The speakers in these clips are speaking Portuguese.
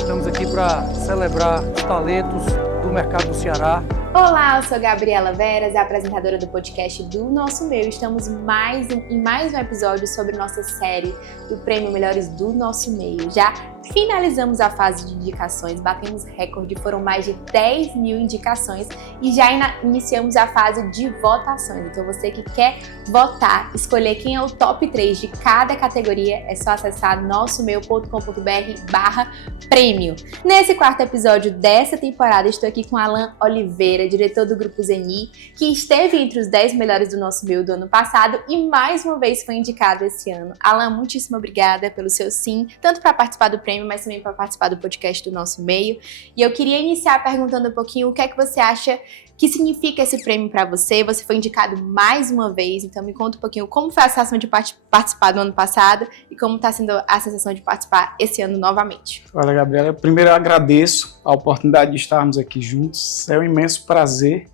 Estamos aqui para celebrar os talentos do mercado do Ceará. Olá, eu sou Gabriela Veras, a apresentadora do podcast do Nosso Meio. Estamos em mais um episódio sobre nossa série do Prêmio Melhores do Nosso Meio. Já finalizamos a fase de indicações, batemos recorde, foram mais de 10 mil indicações e já iniciamos a fase de votações. Então você que quer votar, escolher quem é o top 3 de cada categoria, é só acessar nossomeio.com.br/prêmio. Nesse quarto episódio dessa temporada, estou aqui com Alan Oliveira, diretor do Grupo Zeni, que esteve entre os 10 melhores do Nosso Meio do ano passado e mais uma vez foi indicado esse ano. Alan, muitíssimo obrigada pelo seu sim, tanto para participar do prêmio, mas também para participar do podcast do Nosso Meio. E eu queria iniciar perguntando um pouquinho o que é que você acha que significa esse prêmio para você. Você foi indicado mais uma vez, então me conta um pouquinho como foi a sensação de participar do ano passado e como está sendo a sensação de participar esse ano novamente. Olha, Gabriela, primeiro eu agradeço a oportunidade de estarmos aqui juntos. É um imenso prazer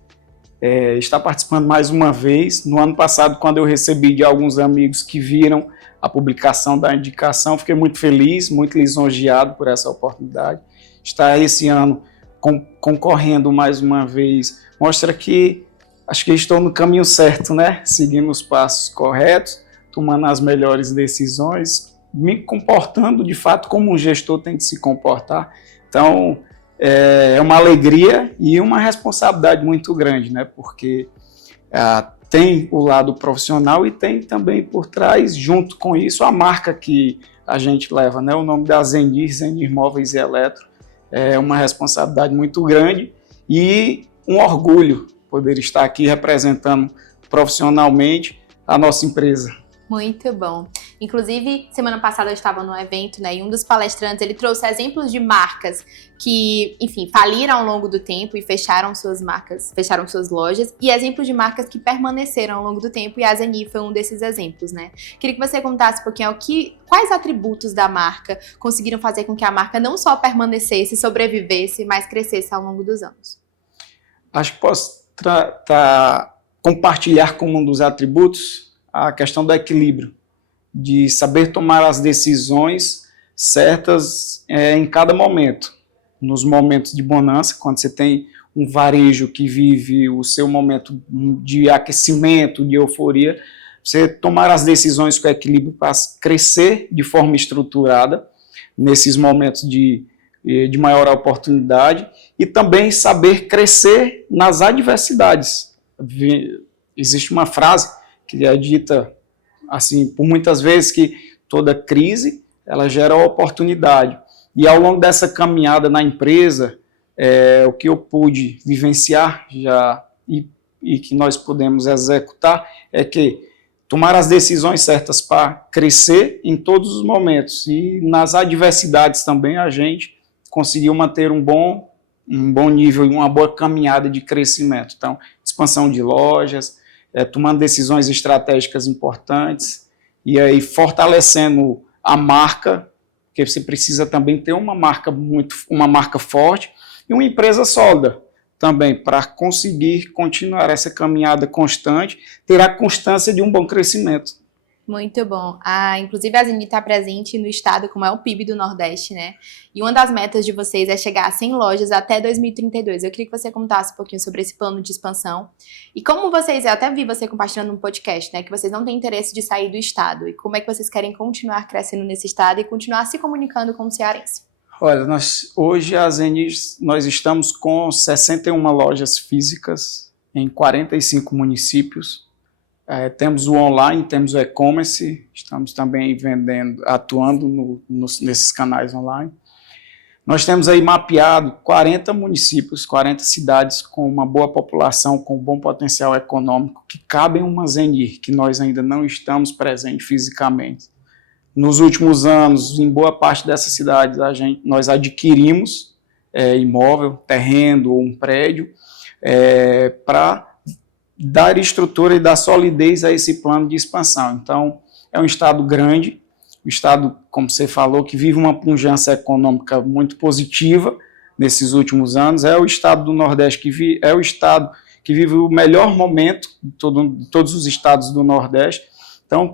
estar participando mais uma vez. No ano passado, quando eu recebi de alguns amigos que viram a publicação da indicação, fiquei muito feliz, muito lisonjeado por essa oportunidade. Estar esse ano concorrendo mais uma vez mostra que acho que estou no caminho certo, né? Seguindo os passos corretos, tomando as melhores decisões, me comportando de fato como um gestor tem de se comportar. Então, é uma alegria e uma responsabilidade muito grande, né? Porque tem o lado profissional e tem também por trás, junto com isso, a marca que a gente leva, né? O nome da Zenir, Zenir Móveis e Eletro, é uma responsabilidade muito grande e um orgulho poder estar aqui representando profissionalmente a nossa empresa. Muito bom. Inclusive, semana passada eu estava num evento, né, e um dos palestrantes, ele trouxe exemplos de marcas que, enfim, faliram ao longo do tempo e fecharam suas marcas, fecharam suas lojas, e exemplos de marcas que permaneceram ao longo do tempo, e a Zeni foi um desses exemplos, né? Queria que você contasse um pouquinho quais atributos da marca conseguiram fazer com que a marca não só permanecesse, sobrevivesse, mas crescesse ao longo dos anos. Acho que posso compartilhar como um dos atributos a questão do equilíbrio, de saber tomar as decisões certas em cada momento. Nos momentos de bonança, quando você tem um varejo que vive o seu momento de aquecimento, de euforia, você tomar as decisões com equilíbrio para crescer de forma estruturada nesses momentos de maior oportunidade e também saber crescer nas adversidades. Existe uma frase que é dita assim por muitas vezes que toda crise ela gera oportunidade. E ao longo dessa caminhada na empresa, o que eu pude vivenciar já e que nós podemos executar é que tomar as decisões certas para crescer em todos os momentos e nas adversidades também a gente conseguiu manter um bom nível e uma boa caminhada de crescimento. Então, expansão de lojas, tomando decisões estratégicas importantes e aí fortalecendo a marca, porque você precisa também ter uma marca forte e uma empresa sólida também para conseguir continuar essa caminhada constante, ter a constância de um bom crescimento. Muito bom. Inclusive a Zeni está presente no estado como é o PIB do Nordeste, né? E uma das metas de vocês é chegar a 100 lojas até 2032. Eu queria que você contasse um pouquinho sobre esse plano de expansão. E como vocês, eu até vi você compartilhando no podcast, né? Que vocês não têm interesse de sair do estado. E como é que vocês querem continuar crescendo nesse estado e continuar se comunicando com o cearense? Olha, hoje a Zeni, nós estamos com 61 lojas físicas em 45 municípios. Temos o online, temos o e-commerce, estamos também atuando nesses canais online. Nós temos aí mapeado 40 municípios, 40 cidades com uma boa população, com um bom potencial econômico, que cabem uma Zenir, que nós ainda não estamos presentes fisicamente. Nos últimos anos, em boa parte dessas cidades, nós adquirimos imóvel, terreno ou um prédio para dar estrutura e dar solidez a esse plano de expansão. Então, é um estado grande, um estado, como você falou, que vive uma pujança econômica muito positiva nesses últimos anos. É o estado do Nordeste é o estado que vive o melhor momento de todos os estados do Nordeste. Então,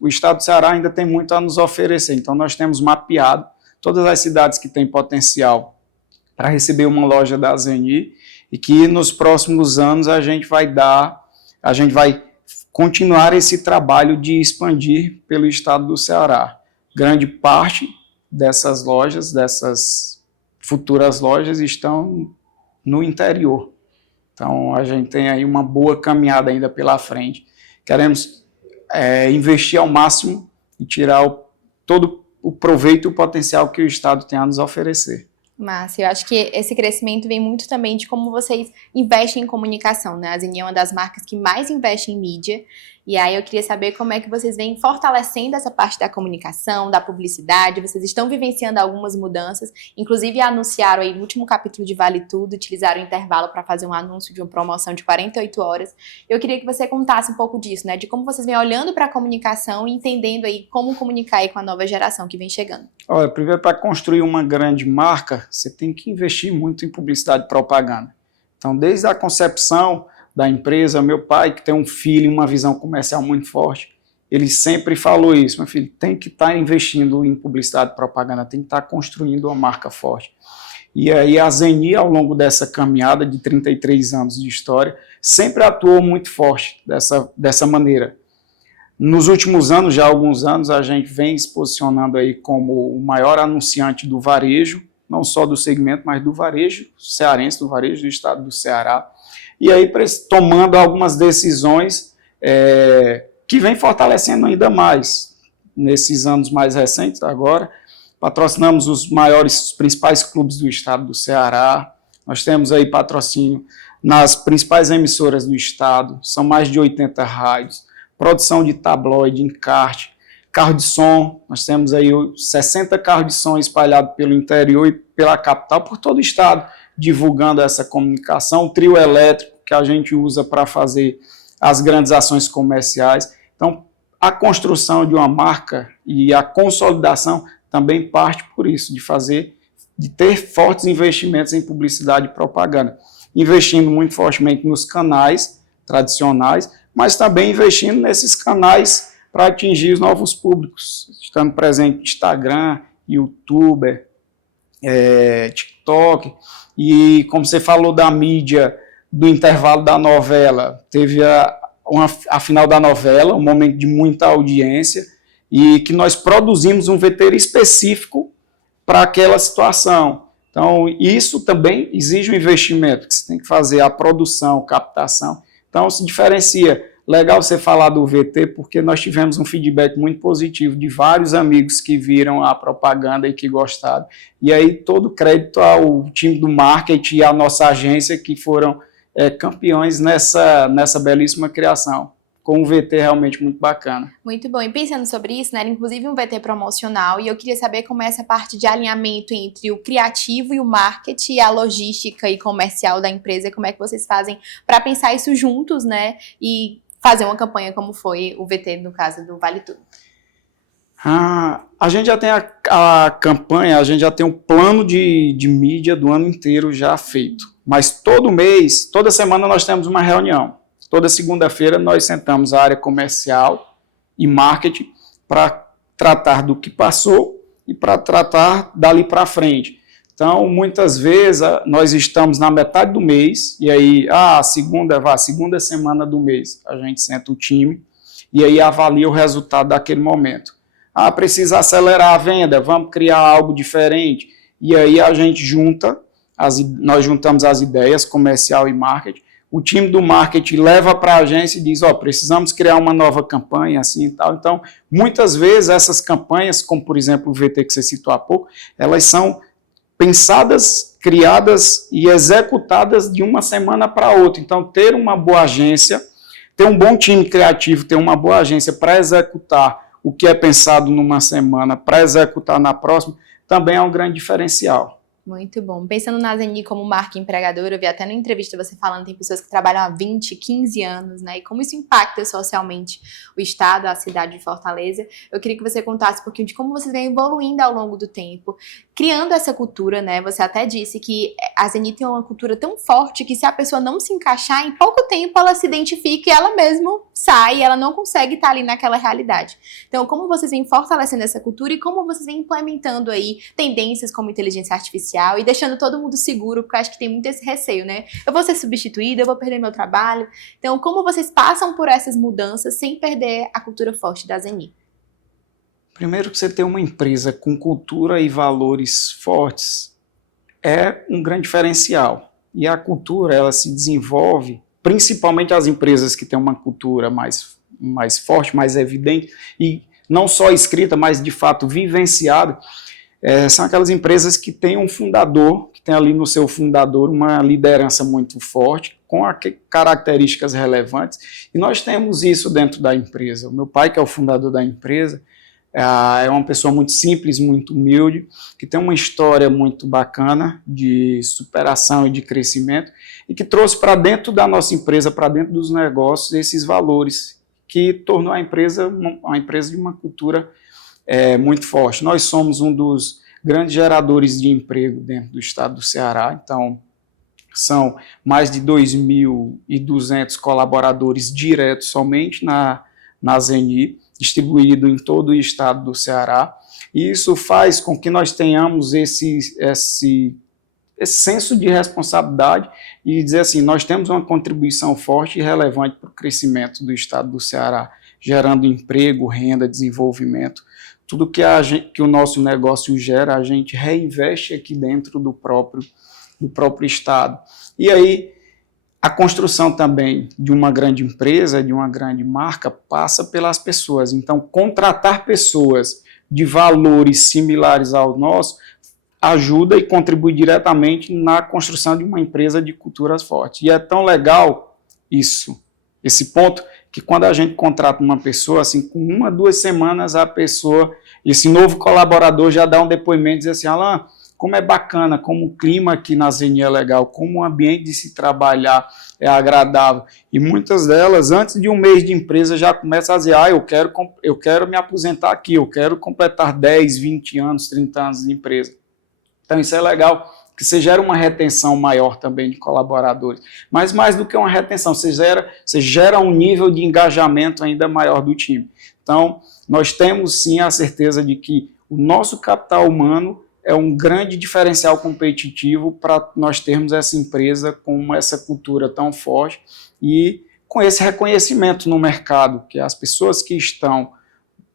o estado do Ceará ainda tem muito a nos oferecer. Então, nós temos mapeado todas as cidades que têm potencial para receber uma loja da Zeni, e que nos próximos anos a gente vai continuar esse trabalho de expandir pelo estado do Ceará. Grande parte dessas lojas, dessas futuras lojas, estão no interior. Então, a gente tem aí uma boa caminhada ainda pela frente. Queremos investir ao máximo e tirar todo o proveito e o potencial que o estado tem a nos oferecer. Massa, eu acho que esse crescimento vem muito também de como vocês investem em comunicação, né? A Zeni é uma das marcas que mais investe em mídia, e aí eu queria saber como é que vocês vêm fortalecendo essa parte da comunicação, da publicidade. Vocês estão vivenciando algumas mudanças, inclusive anunciaram aí no último capítulo de Vale Tudo, utilizaram o intervalo para fazer um anúncio de uma promoção de 48 horas. Eu queria que você contasse um pouco disso, né? De como vocês vêm olhando para a comunicação e entendendo aí como comunicar aí com a nova geração que vem chegando. Olha, primeiro, para construir uma grande marca, você tem que investir muito em publicidade e propaganda. Então, desde a concepção da empresa, meu pai, que tem um filho e uma visão comercial muito forte, ele sempre falou isso: meu filho, tem que estar investindo em publicidade e propaganda, tem que estar construindo uma marca forte. E aí a Zeni, ao longo dessa caminhada de 33 anos de história, sempre atuou muito forte dessa maneira. Nos últimos anos, já há alguns anos, a gente vem se posicionando aí como o maior anunciante do varejo, não só do segmento, mas do varejo cearense, do varejo do estado do Ceará. E aí tomando algumas decisões que vem fortalecendo ainda mais. Nesses anos mais recentes agora, patrocinamos os principais clubes do estado do Ceará. Nós temos aí patrocínio nas principais emissoras do estado, são mais de 80 rádios, produção de tabloide, encarte, carro de som. Nós temos aí 60 carros de som espalhados pelo interior e pela capital, por todo o estado, divulgando essa comunicação, o trio elétrico que a gente usa para fazer as grandes ações comerciais. Então, a construção de uma marca e a consolidação também parte por isso, de ter fortes investimentos em publicidade e propaganda, investindo muito fortemente nos canais tradicionais, mas também investindo nesses canais para atingir os novos públicos, estando presente no Instagram, YouTube, TikTok. E como você falou da mídia, do intervalo da novela, teve a final da novela, um momento de muita audiência, e que nós produzimos um VT específico para aquela situação. Então, isso também exige um investimento, que você tem que fazer a produção, captação. Então, se diferencia. Legal você falar do VT, porque nós tivemos um feedback muito positivo de vários amigos que viram a propaganda e que gostaram. E aí, todo crédito ao time do marketing e à nossa agência, que foram campeões nessa belíssima criação, com um VT realmente muito bacana. Muito bom. E pensando sobre isso, né, era inclusive um VT promocional, e eu queria saber como é essa parte de alinhamento entre o criativo e o marketing, e a logística e comercial da empresa, como é que vocês fazem para pensar isso juntos, né, e fazer uma campanha como foi o VT, no caso do Vale Tudo. A gente já tem a campanha, a gente já tem um plano de mídia do ano inteiro já feito. Mas todo mês, toda semana nós temos uma reunião. Toda segunda-feira nós sentamos a área comercial e marketing para tratar do que passou e para tratar dali para frente. Então, muitas vezes, nós estamos na metade do mês, e aí, segunda semana do mês, a gente senta o time, e aí avalia o resultado daquele momento. Precisa acelerar a venda, vamos criar algo diferente. E aí a gente nós juntamos as ideias, comercial e marketing, o time do marketing leva para a agência e diz, precisamos criar uma nova campanha, assim e tal. Então, muitas vezes, essas campanhas, como por exemplo o VT que você citou há pouco, elas são pensadas, criadas e executadas de uma semana para outra. Então, ter uma boa agência, ter um bom time criativo, ter uma boa agência para executar o que é pensado numa semana, para executar na próxima, também é um grande diferencial. Muito bom. Pensando na Zeni como marca empregadora, eu vi até na entrevista você falando que tem pessoas que trabalham há 20, 15 anos, né? E como isso impacta socialmente o estado, a cidade de Fortaleza. Eu queria que você contasse um pouquinho de como você vem evoluindo ao longo do tempo, criando essa cultura, né? Você até disse que a Zeni tem uma cultura tão forte que se a pessoa não se encaixar, em pouco tempo ela se identifica e ela mesmo sai, ela não consegue estar ali naquela realidade. Então, como vocês vêm fortalecendo essa cultura e como vocês vêm implementando aí tendências como inteligência artificial e deixando todo mundo seguro, porque eu acho que tem muito esse receio, né? Eu vou ser substituída, eu vou perder meu trabalho. Então, como vocês passam por essas mudanças sem perder a cultura forte da Zeni? Primeiro, que você ter uma empresa com cultura e valores fortes é um grande diferencial. E a cultura, ela se desenvolve, principalmente as empresas que têm uma cultura mais forte, mais evidente, e não só escrita, mas de fato vivenciada, são aquelas empresas que têm um fundador, que tem ali no seu fundador uma liderança muito forte, com características relevantes, e nós temos isso dentro da empresa. O meu pai, que é o fundador da empresa, é uma pessoa muito simples, muito humilde, que tem uma história muito bacana de superação e de crescimento, e que trouxe para dentro da nossa empresa, para dentro dos negócios, esses valores, que tornou a empresa uma empresa de uma cultura muito forte. Nós somos um dos grandes geradores de emprego dentro do estado do Ceará, então são mais de 2.200 colaboradores diretos somente na Zeni, distribuído em todo o estado do Ceará, e isso faz com que nós tenhamos esse senso de responsabilidade e dizer assim, nós temos uma contribuição forte e relevante para o crescimento do estado do Ceará, gerando emprego, renda, desenvolvimento. Tudo que o nosso negócio gera, a gente reinveste aqui dentro do próprio estado. E aí, a construção também de uma grande empresa, de uma grande marca, passa pelas pessoas. Então, contratar pessoas de valores similares ao nosso ajuda e contribui diretamente na construção de uma empresa de culturas fortes. E é tão legal esse ponto, que quando a gente contrata uma pessoa, assim, com 1, 2 semanas, esse novo colaborador já dá um depoimento e diz assim, Alan, como é bacana, como o clima aqui na Zeni é legal, como o ambiente de se trabalhar é agradável. E muitas delas, antes de 1 mês de empresa, já começam a dizer, eu quero me aposentar aqui, eu quero completar 10, 20 anos, 30 anos de empresa. Então isso é legal, que você gera uma retenção maior também de colaboradores. Mas mais do que uma retenção, você gera um nível de engajamento ainda maior do time. Então, nós temos sim a certeza de que o nosso capital humano é um grande diferencial competitivo para nós termos essa empresa com essa cultura tão forte e com esse reconhecimento no mercado, que as pessoas que estão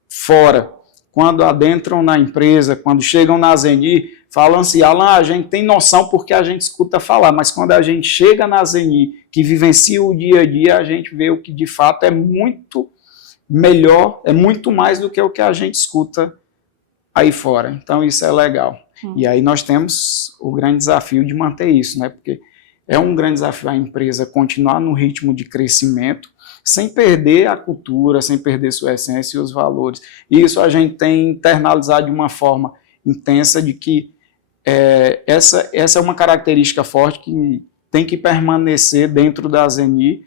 fora, quando adentram na empresa, quando chegam na Zeni, falam assim, Alan, a gente tem noção porque a gente escuta falar, mas quando a gente chega na Zeni, que vivencia o dia a dia, a gente vê o que de fato é muito melhor, é muito mais do que o que a gente escuta aí fora. Então isso é legal. E aí nós temos o grande desafio de manter isso, né? Porque é um grande desafio a empresa continuar no ritmo de crescimento, sem perder a cultura, sem perder sua essência e os valores. E isso a gente tem internalizado de uma forma intensa de que essa é uma característica forte que tem que permanecer dentro da Zeni,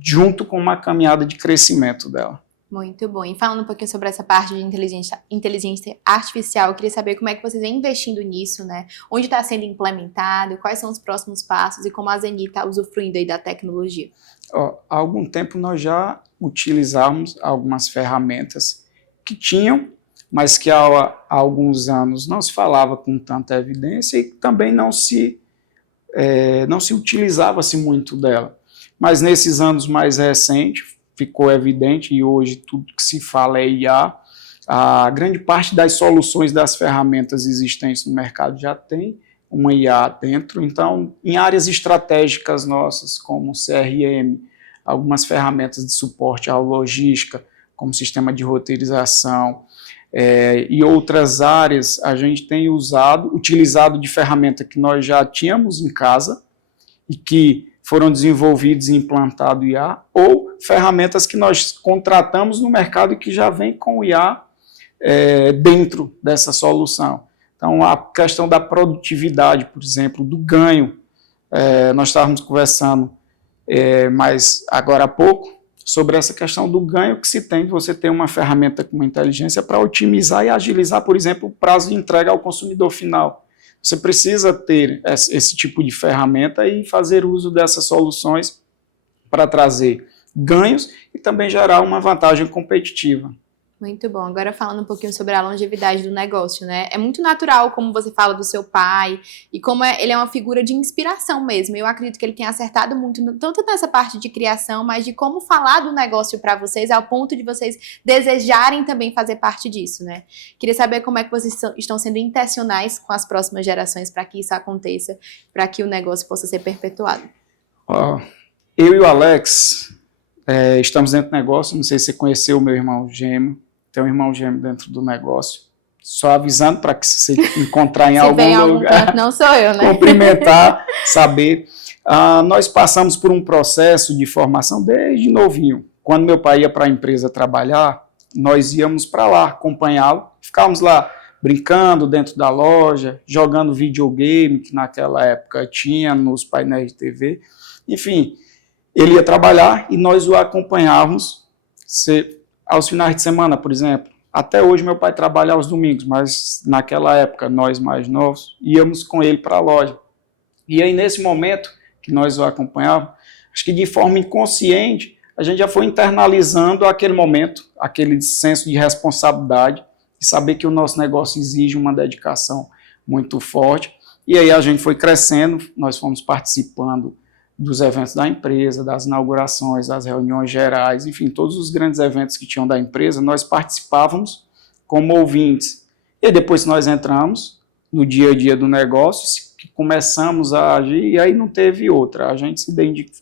junto com uma caminhada de crescimento dela. Muito bom. E falando um pouquinho sobre essa parte de inteligência artificial, eu queria saber como é que vocês vêm investindo nisso, né? Onde está sendo implementado, quais são os próximos passos e como a Zeni está usufruindo aí da tecnologia. Há algum tempo nós já utilizávamos algumas ferramentas que tinham, mas que há alguns anos não se falava com tanta evidência e também não se utilizava-se muito dela. Mas nesses anos mais recentes, ficou evidente, e hoje tudo que se fala é IA, a grande parte das soluções das ferramentas existentes no mercado já tem uma IA dentro, então em áreas estratégicas nossas, como CRM, algumas ferramentas de suporte à logística, como sistema de roteirização, e outras áreas, a gente tem utilizado de ferramenta que nós já tínhamos em casa e que foram desenvolvidos e implantados IA, ou ferramentas que nós contratamos no mercado e que já vem com o IA dentro dessa solução. Então, a questão da produtividade, por exemplo, do ganho, nós estávamos conversando mais agora há pouco sobre essa questão do ganho que se tem de você ter uma ferramenta com uma inteligência para otimizar e agilizar, por exemplo, o prazo de entrega ao consumidor final. Você precisa ter esse tipo de ferramenta e fazer uso dessas soluções para trazer ganhos e também gerar uma vantagem competitiva. Muito bom. Agora falando um pouquinho sobre a longevidade do negócio, né? É muito natural, como você fala do seu pai, e como ele é uma figura de inspiração mesmo. Eu acredito que ele tenha acertado muito, tanto nessa parte de criação, mas de como falar do negócio para vocês, ao ponto de vocês desejarem também fazer parte disso, né? Queria saber como é que vocês estão sendo intencionais com as próximas gerações para que isso aconteça, para que o negócio possa ser perpetuado. Eu e o Alex estamos dentro do negócio, não sei se você conheceu o meu irmão gêmeo, tem um irmão gêmeo dentro do negócio, só avisando para que se você encontrar em algum lugar, canto, não sou eu, né? Cumprimentar, saber. Nós passamos por um processo de formação desde novinho. Quando meu pai ia para a empresa trabalhar, nós íamos para lá acompanhá-lo, ficávamos lá brincando dentro da loja, jogando videogame, que naquela época tinha nos painéis de TV. Enfim, ele ia trabalhar e nós o acompanhávamos aos finais de semana, por exemplo. Até hoje meu pai trabalha aos domingos, mas naquela época, nós mais novos, íamos com ele para a loja. E aí, nesse momento que nós o acompanhávamos, acho que de forma inconsciente, a gente já foi internalizando aquele momento, aquele senso de responsabilidade, e saber que o nosso negócio exige uma dedicação muito forte. E aí a gente foi crescendo, nós fomos participando dos eventos da empresa, das inaugurações, das reuniões gerais, enfim, todos os grandes eventos que tinham da empresa, nós participávamos como ouvintes. E depois que nós entramos no dia a dia do negócio, começamos a agir, e aí não teve outra. A gente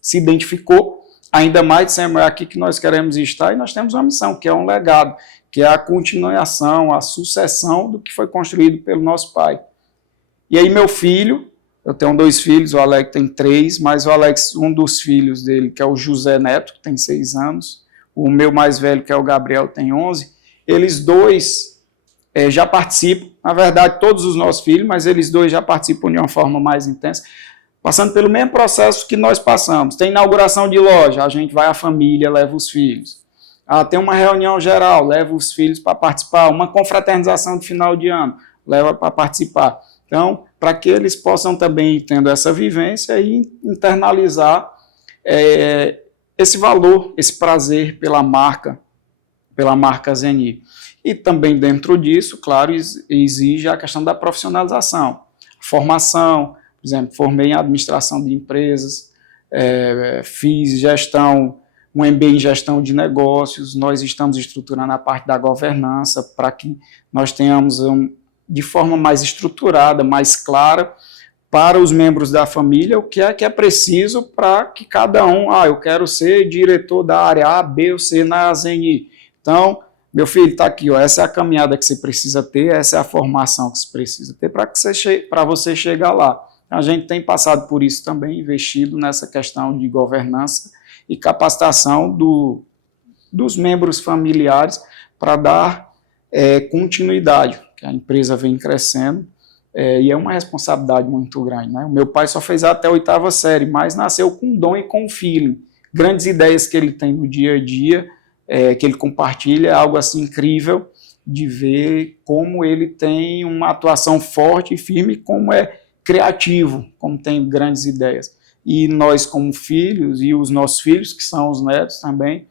se identificou, ainda mais dissemos, é aqui que nós queremos estar, e nós temos uma missão, que é um legado, que é a continuação, a sucessão do que foi construído pelo nosso pai. E aí meu filho, eu tenho 2 filhos, o Alex tem 3, mas o Alex, um dos filhos dele, que é o José Neto, que tem 6 anos, o meu mais velho, que é o Gabriel, tem 11, eles 2 já participam, na verdade todos os nossos filhos, mas eles 2 já participam de uma forma mais intensa, passando pelo mesmo processo que nós passamos. Tem inauguração de loja, a gente vai a família, leva os filhos. Tem uma reunião geral, leva os filhos para participar, uma confraternização de final de ano, leva para participar. Então, para que eles possam também ir tendo essa vivência e internalizar esse valor, esse prazer pela marca Zeni. E também dentro disso, claro, exige a questão da profissionalização, formação, por exemplo, formei em administração de empresas, fiz gestão, um MBA em gestão de negócios, nós estamos estruturando a parte da governança para que nós tenhamos de forma mais estruturada, mais clara, para os membros da família, o que é preciso para que cada um, eu quero ser diretor da área A, B ou C na Zeni. Então, meu filho, está aqui, essa é a caminhada que você precisa ter, essa é a formação que você precisa ter para você chegar lá. A gente tem passado por isso também, investido nessa questão de governança e capacitação dos membros familiares para dar continuidade, que a empresa vem crescendo, e é uma responsabilidade muito grande, né? O meu pai só fez até a 8ª série, mas nasceu com dom e com feeling. Grandes ideias que ele tem no dia a dia, que ele compartilha, é algo assim incrível de ver como ele tem uma atuação forte e firme, como é criativo, como tem grandes ideias. E nós, como filhos, e os nossos filhos, que são os netos também,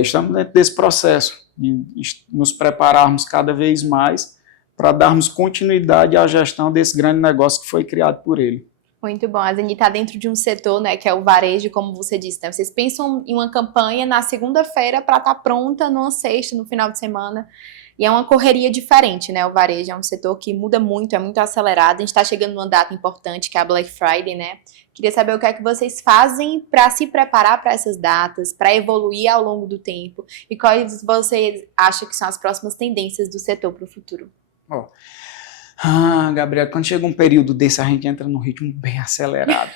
estamos dentro desse processo, de nos prepararmos cada vez mais para darmos continuidade à gestão desse grande negócio que foi criado por ele. Muito bom. A Zeni está dentro de um setor, né, que é o varejo, como você disse, né? Vocês pensam em uma campanha na segunda-feira para estar pronta numa sexta, no final de semana, e é uma correria diferente, né? O varejo é um setor que muda muito, é muito acelerado. A gente está chegando numa data importante, que é a Black Friday, né? Queria saber o que é que vocês fazem para se preparar para essas datas, para evoluir ao longo do tempo, e quais vocês acham que são as próximas tendências do setor para o futuro. Gabriel, quando chega um período desse, a gente entra num ritmo bem acelerado.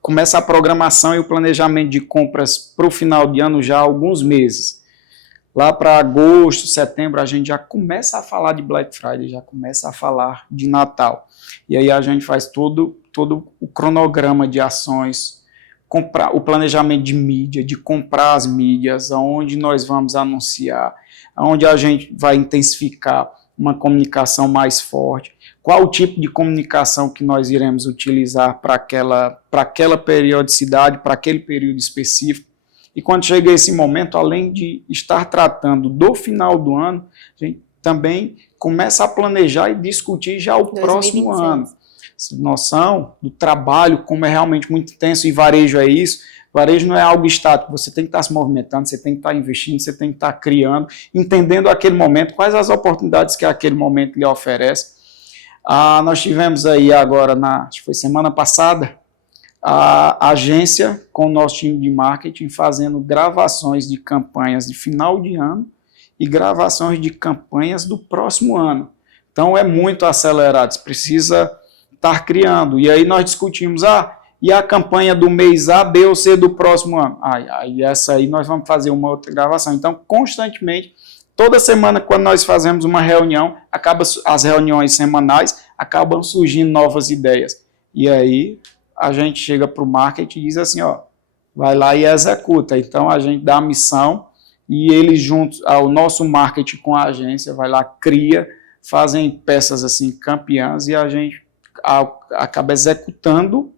Começa a programação e o planejamento de compras para o final de ano já há alguns meses. lá para agosto, setembro, a gente já começa a falar de Black Friday, já começa a falar de Natal. E aí a gente faz todo o cronograma de ações, o planejamento de mídia, de comprar as mídias, aonde nós vamos anunciar, aonde a gente vai intensificar uma comunicação mais forte, qual o tipo de comunicação que nós iremos utilizar para aquela periodicidade, para aquele período específico. E quando chega esse momento, além de estar tratando do final do ano, a gente também começa a planejar e discutir já o 2026. próximo ano. Essa noção do trabalho, como é realmente muito intenso, e varejo é isso. Varejo não é algo estático, você tem que estar se movimentando, você tem que estar investindo, você tem que estar criando, entendendo aquele momento, quais as oportunidades que aquele momento lhe oferece. Nós tivemos aí agora, acho que foi semana passada, a agência com o nosso time de marketing fazendo gravações de campanhas de final de ano e gravações de campanhas do próximo ano. Então é muito acelerado, você precisa estar criando. E aí nós discutimos, e a campanha do mês A, B ou C do próximo ano? Aí essa aí nós vamos fazer uma outra gravação. Então, constantemente, toda semana, quando nós fazemos uma reunião, as reuniões semanais, acabam surgindo novas ideias. E aí a gente chega para o marketing e diz assim, vai lá e executa. Então a gente dá a missão e eles juntos, o nosso marketing com a agência, vai lá, cria, fazem peças assim campeãs e a gente acaba executando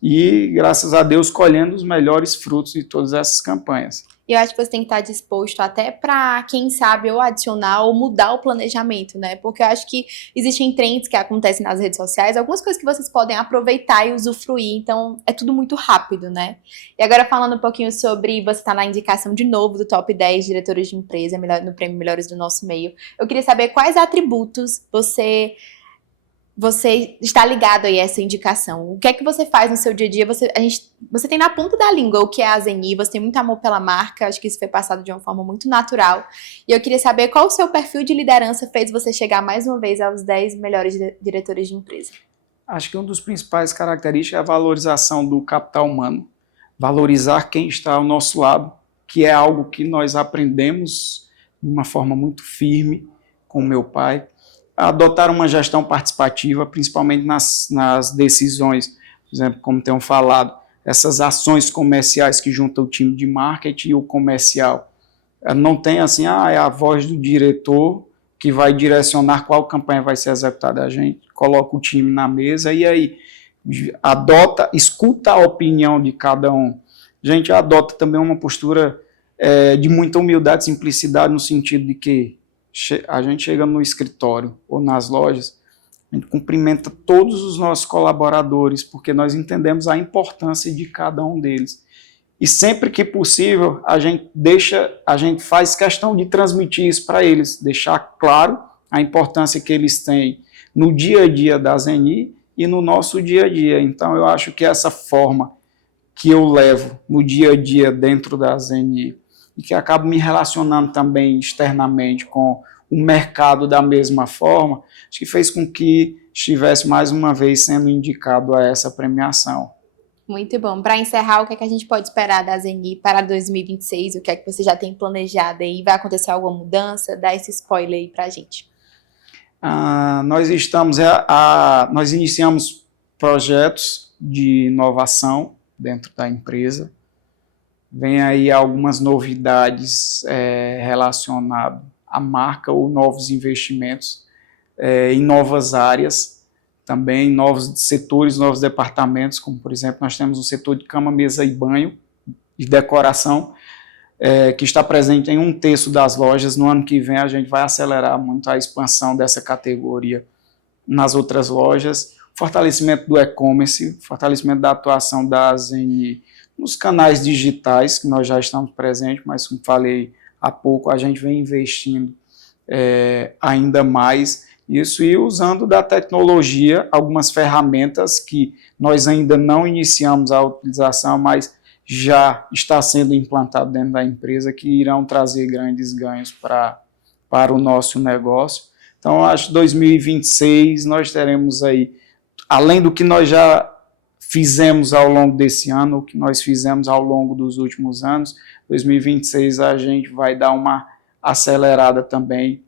e, graças a Deus, colhendo os melhores frutos de todas essas campanhas. E eu acho que você tem que estar disposto até para, quem sabe, ou adicionar ou mudar o planejamento, né? Porque eu acho que existem trends que acontecem nas redes sociais, algumas coisas que vocês podem aproveitar e usufruir, então é tudo muito rápido, né? E agora falando um pouquinho sobre você estar na indicação de novo do Top 10 diretores de empresa no Prêmio Melhores do Nosso Meio, eu queria saber quais atributos você está ligado aí a essa indicação. O que é que você faz no seu dia a dia? Você tem na ponta da língua o que é a Zeni, você tem muito amor pela marca, acho que isso foi passado de uma forma muito natural. E eu queria saber qual o seu perfil de liderança fez você chegar mais uma vez aos 10 melhores diretores de empresa. Acho que uma das principais características é a valorização do capital humano, valorizar quem está ao nosso lado, que é algo que nós aprendemos de uma forma muito firme com meu pai. Adotar uma gestão participativa, principalmente nas decisões, por exemplo, como tenho falado, essas ações comerciais que juntam o time de marketing e o comercial. Não tem assim, é a voz do diretor que vai direcionar qual campanha vai ser executada. A gente coloca o time na mesa e aí escuta a opinião de cada um. A gente adota também uma postura de muita humildade e simplicidade, no sentido de que a gente chega no escritório ou nas lojas, a gente cumprimenta todos os nossos colaboradores, porque nós entendemos a importância de cada um deles. E sempre que possível, a gente faz questão de transmitir isso para eles, deixar claro a importância que eles têm no dia a dia da Zeni e no nosso dia a dia. Então, eu acho que essa forma que eu levo no dia a dia dentro da Zeni e que acabo me relacionando também externamente com o mercado da mesma forma, acho que fez com que estivesse mais uma vez sendo indicado a essa premiação. Muito bom. Para encerrar, o que é que a gente pode esperar da Zeni para 2026? O que é que você já tem planejado aí? Vai acontecer alguma mudança? Dá esse spoiler aí para a gente. Nós iniciamos projetos de inovação dentro da empresa. Vem aí algumas novidades relacionadas à marca ou novos investimentos em novas áreas, também novos setores, novos departamentos, como por exemplo nós temos um setor de cama, mesa e banho e decoração, que está presente em 1/3 das lojas. No ano que vem a gente vai acelerar muito a expansão dessa categoria nas outras lojas, fortalecimento do e-commerce, fortalecimento da atuação da Zeni nos canais digitais, que nós já estamos presentes, mas como falei há pouco, a gente vem investindo ainda mais isso e usando da tecnologia, algumas ferramentas que nós ainda não iniciamos a utilização, mas já está sendo implantado dentro da empresa, que irão trazer grandes ganhos para o nosso negócio. Então, acho que 2026 nós teremos aí, além do que nós já fizemos ao longo desse ano, o que nós fizemos ao longo dos últimos anos, 2026 a gente vai dar uma acelerada também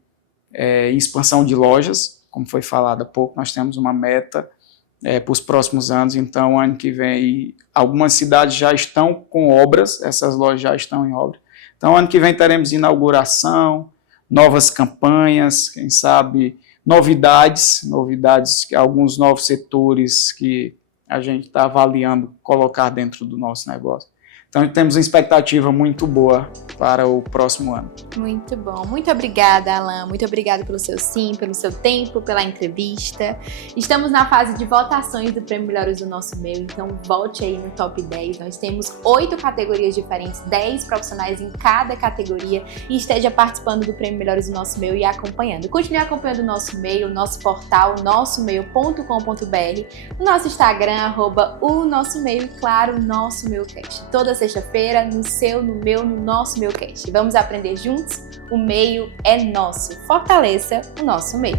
em expansão de lojas, como foi falado há pouco, nós temos uma meta para os próximos anos, então ano que vem algumas cidades já estão com obras, essas lojas já estão em obra, então ano que vem teremos inauguração, novas campanhas, quem sabe novidades, alguns novos setores que a gente está avaliando colocar dentro do nosso negócio. Então, temos uma expectativa muito boa para o próximo ano. Muito bom. Muito obrigada, Alan. Muito obrigada pelo seu sim, pelo seu tempo, pela entrevista. Estamos na fase de votações do Prêmio Melhores do Nosso Meio, então volte aí no top 10. Nós temos 8 categorias diferentes, 10 profissionais em cada categoria e esteja participando do Prêmio Melhores do Nosso Meio e acompanhando. Continue acompanhando o nosso meio, o nosso portal, nossomeio.com.br, o nosso Instagram, @o nosso meio e, claro, o nosso Meilcast. Toda sexta-feira, no seu, no meu, no nosso Meilcast. Vamos aprender juntos? O meio é nosso. Fortaleça o nosso meio.